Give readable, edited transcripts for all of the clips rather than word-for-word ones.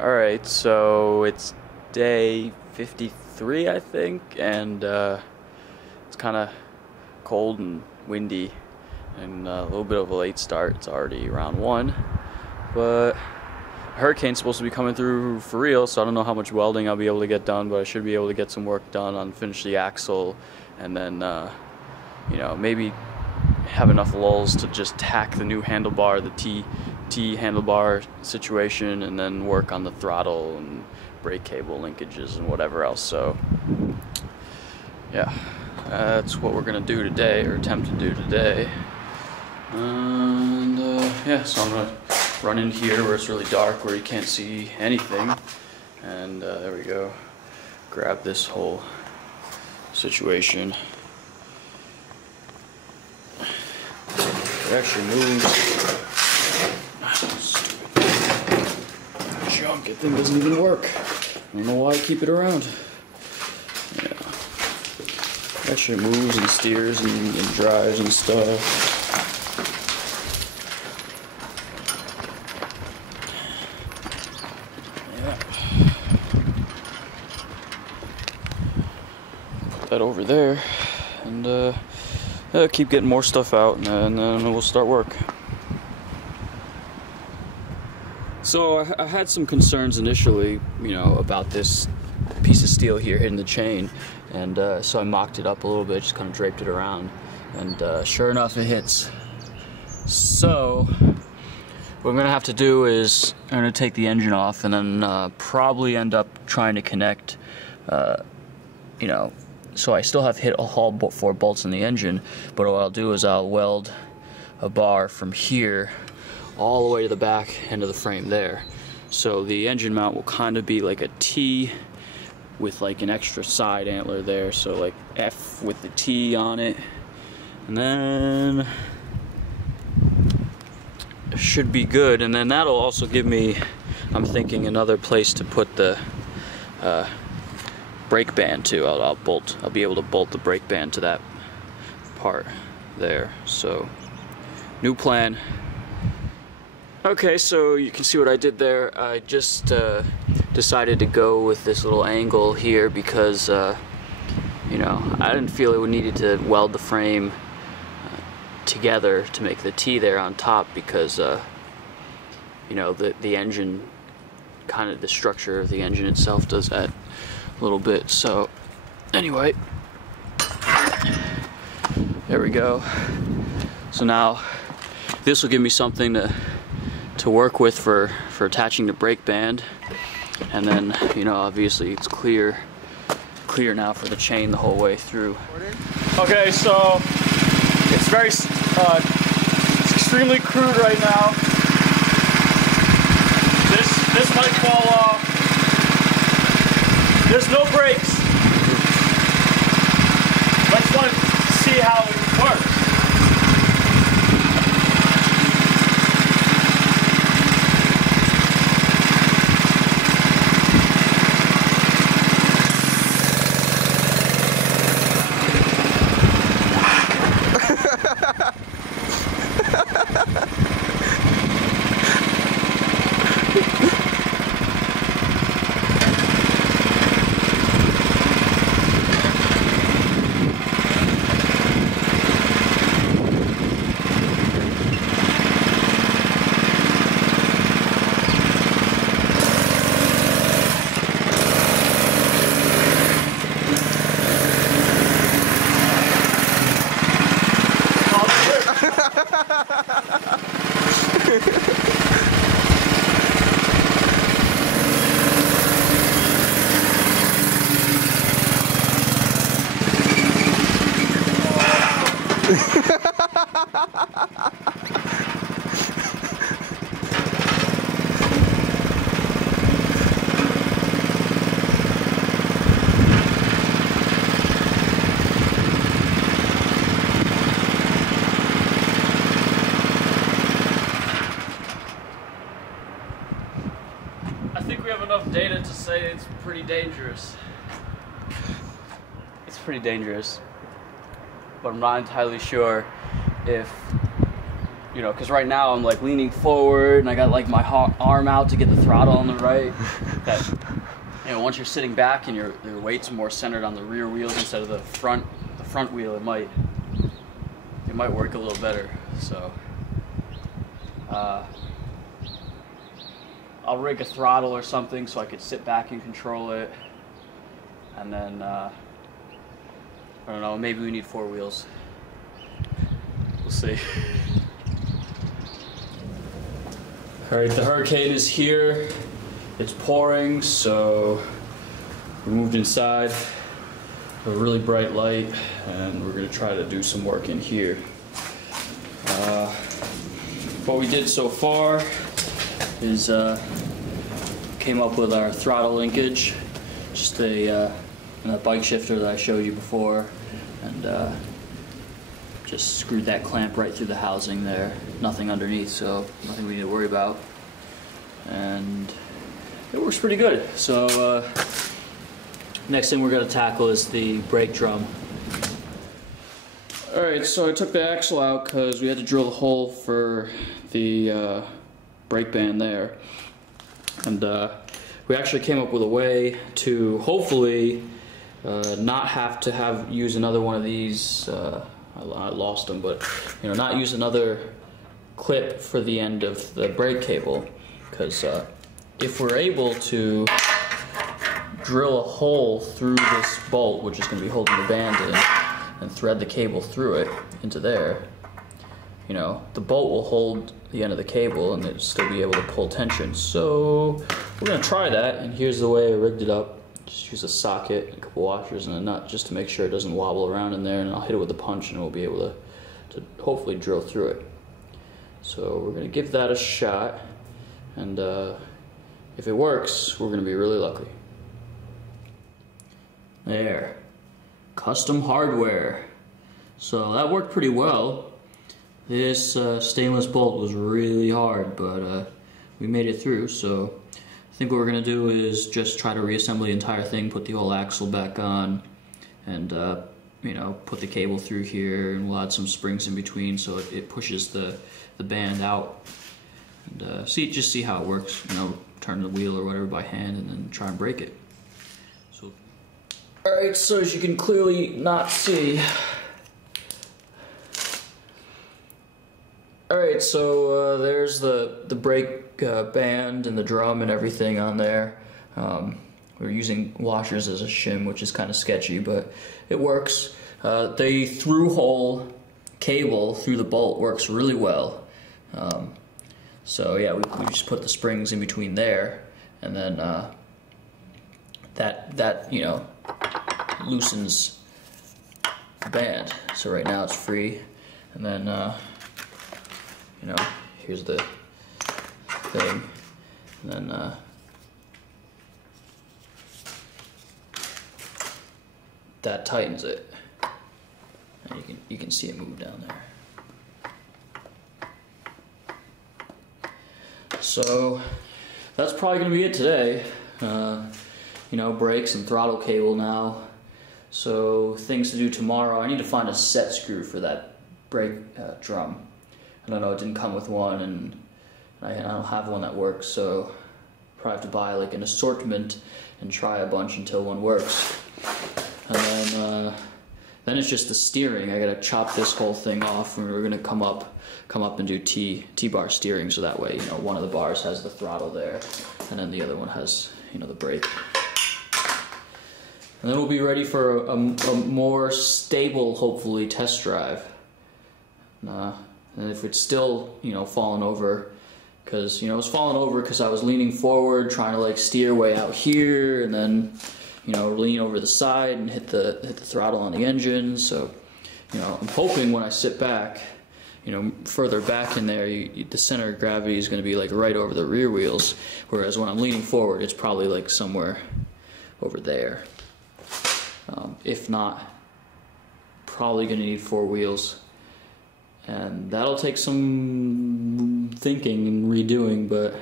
Alright, so it's day 53, I think, and it's kind of cold and windy, and a little bit of a late start. It's already around 1, but a hurricane's supposed to be coming through for real, so I don't know how much welding I'll be able to get done, but I should be able to get some work done on finish the axle, and then, maybe have enough lulls to just tack the new handlebar, the T handlebar situation, and then work on the throttle and brake cable linkages and whatever else. So yeah, that's what we're gonna do today, or attempt to do today. And yeah, so I'm gonna run in here where it's really dark, where you can't see anything, and there we go, grab this whole situation. It actually moves. Junk, that thing doesn't even work. I don't know why I keep it around. Yeah. It actually moves and steers and drives and stuff. Yeah. Put that over there, and keep getting more stuff out, and then we'll start work. So I had some concerns initially, about this piece of steel here hitting the chain, and so I mocked it up a little bit, just kind of draped it around, and sure enough, it hits. So what I'm gonna have to do is I'm gonna take the engine off, and then probably end up trying to connect, so I still have hit all 4 bolts in the engine, but what I'll do is I'll weld a bar from here all the way to the back end of the frame there. So the engine mount will kind of be like a T with like an extra side antler there, so like F with the T on it, and then it should be good. And then that'll also give me, I'm thinking, another place to put the brake band too. I'll be able to bolt the brake band to that part there. So new plan. Okay, so you can see what I did there. I just decided to go with this little angle here because I didn't feel it needed to weld the frame together to make the T there on top, because the engine, kind of the structure of the engine itself does that a little bit. So anyway, there we go. So now this will give me something to work with for attaching the brake band, and then obviously it's clear now for the chain the whole way through. Okay, so it's it's extremely crude right now. This might fall off. There's no brakes. I just want to see how it works. I think we have enough data to say it's pretty dangerous. It's pretty dangerous, but I'm not entirely sure if you know, because right now I'm like leaning forward and I got like my arm out to get the throttle on the right. That, you know, once you're sitting back and your weight's more centered on the rear wheels instead of the front wheel, it might work a little better. So I'll rig a throttle or something so I could sit back and control it, and then I don't know, maybe we need 4 wheels. We'll see. Alright, the hurricane is here. It's pouring, so we moved inside. A really bright light, and we're going to try to do some work in here. What we did so far is came up with our throttle linkage, just a bike shifter that I showed you before, and just screwed that clamp right through the housing there. Nothing underneath, so nothing we need to worry about. And it works pretty good. So next thing we're going to tackle is the brake drum. Alright, so I took the axle out because we had to drill a hole for the brake band there. And we actually came up with a way to hopefully not have to use another one of these. I lost them, but you know, not use another clip for the end of the brake cable, because if we're able to drill a hole through this bolt, which is going to be holding the band in, and thread the cable through it into there, you know, the bolt will hold the end of the cable and it'll still be able to pull tension. So we're going to try that, and here's the way I rigged it up. Just use a socket, a couple washers, and a nut just to make sure it doesn't wobble around in there, and I'll hit it with a punch and we'll be able to hopefully drill through it. So we're going to give that a shot, and if it works, we're going to be really lucky. There. Custom hardware. So that worked pretty well. This stainless bolt was really hard, but we made it through. So I think what we're going to do is just try to reassemble the entire thing, put the whole axle back on, and you know, put the cable through here, and we'll add some springs in between so it pushes the band out. And just see how it works. You know, turn the wheel or whatever by hand, and then try and break it. So, all right. So as you can clearly not see. All right. So there's the brake band and the drum and everything on there. We're using washers as a shim, which is kind of sketchy, but it works. The through-hole cable through the bolt works really well. So yeah, we just put the springs in between there, and then that you know, loosens the band. So right now it's free, and then you know, here's the thing, and then that tightens it, and you can see it move down there. So that's probably going to be it today. You know, brakes and throttle cable now. So things to do tomorrow. I need to find a set screw for that brake drum. I don't know, it didn't come with one, and I don't have one that works, so probably have to buy like an assortment and try a bunch until one works. And then it's just the steering. I gotta chop this whole thing off, and we're gonna come up and do T-bar steering, so that way, you know, one of the bars has the throttle there, and then the other one has, you know, the brake. And then we'll be ready for a more stable, hopefully, test drive. And if it's still, you know, falling over, because, you know, it was falling over because I was leaning forward, trying to like steer way out here, and then, you know, lean over the side and hit the throttle on the engine. So, you know, I'm hoping when I sit back, you know, further back in there, the center of gravity is going to be like right over the rear wheels, whereas when I'm leaning forward, it's probably like somewhere over there. If not, probably going to need 4 wheels, and that'll take some thinking and redoing, but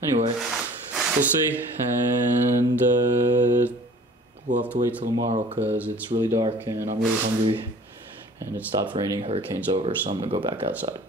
anyway, we'll see, and we'll have to wait till tomorrow because it's really dark and I'm really hungry, and it stopped raining, hurricane's over, so I'm going to go back outside.